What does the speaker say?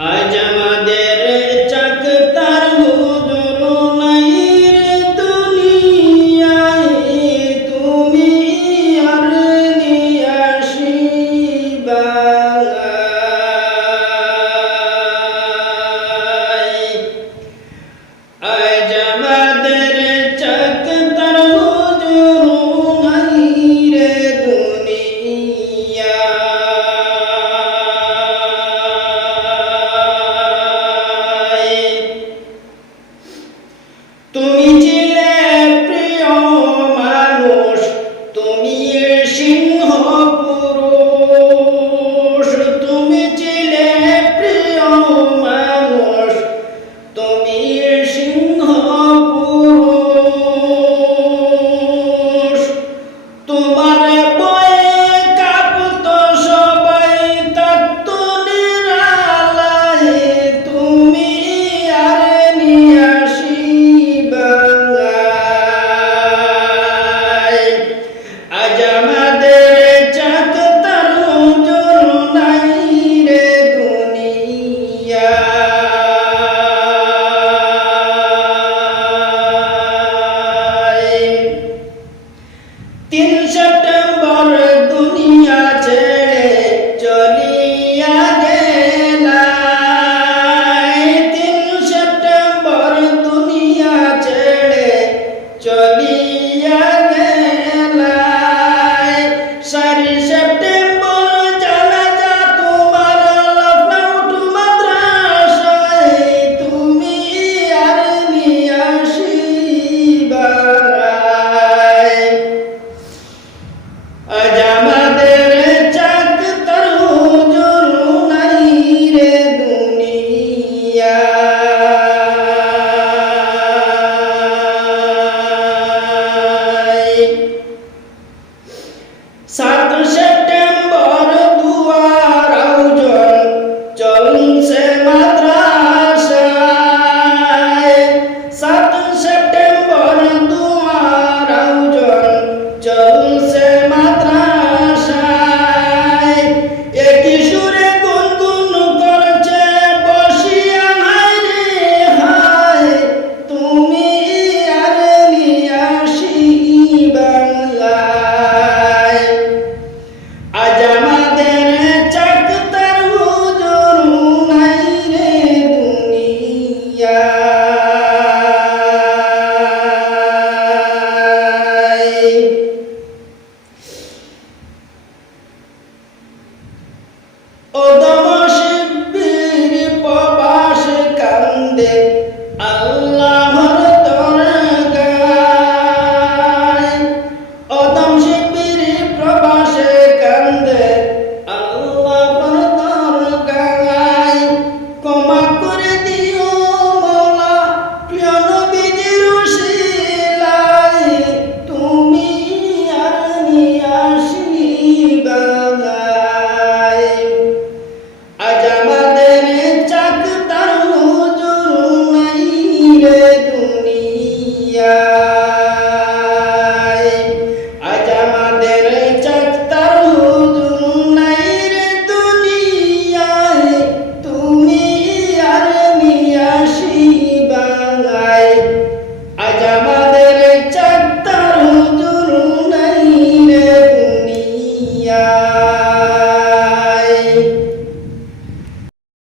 来家人们 yeah. bye.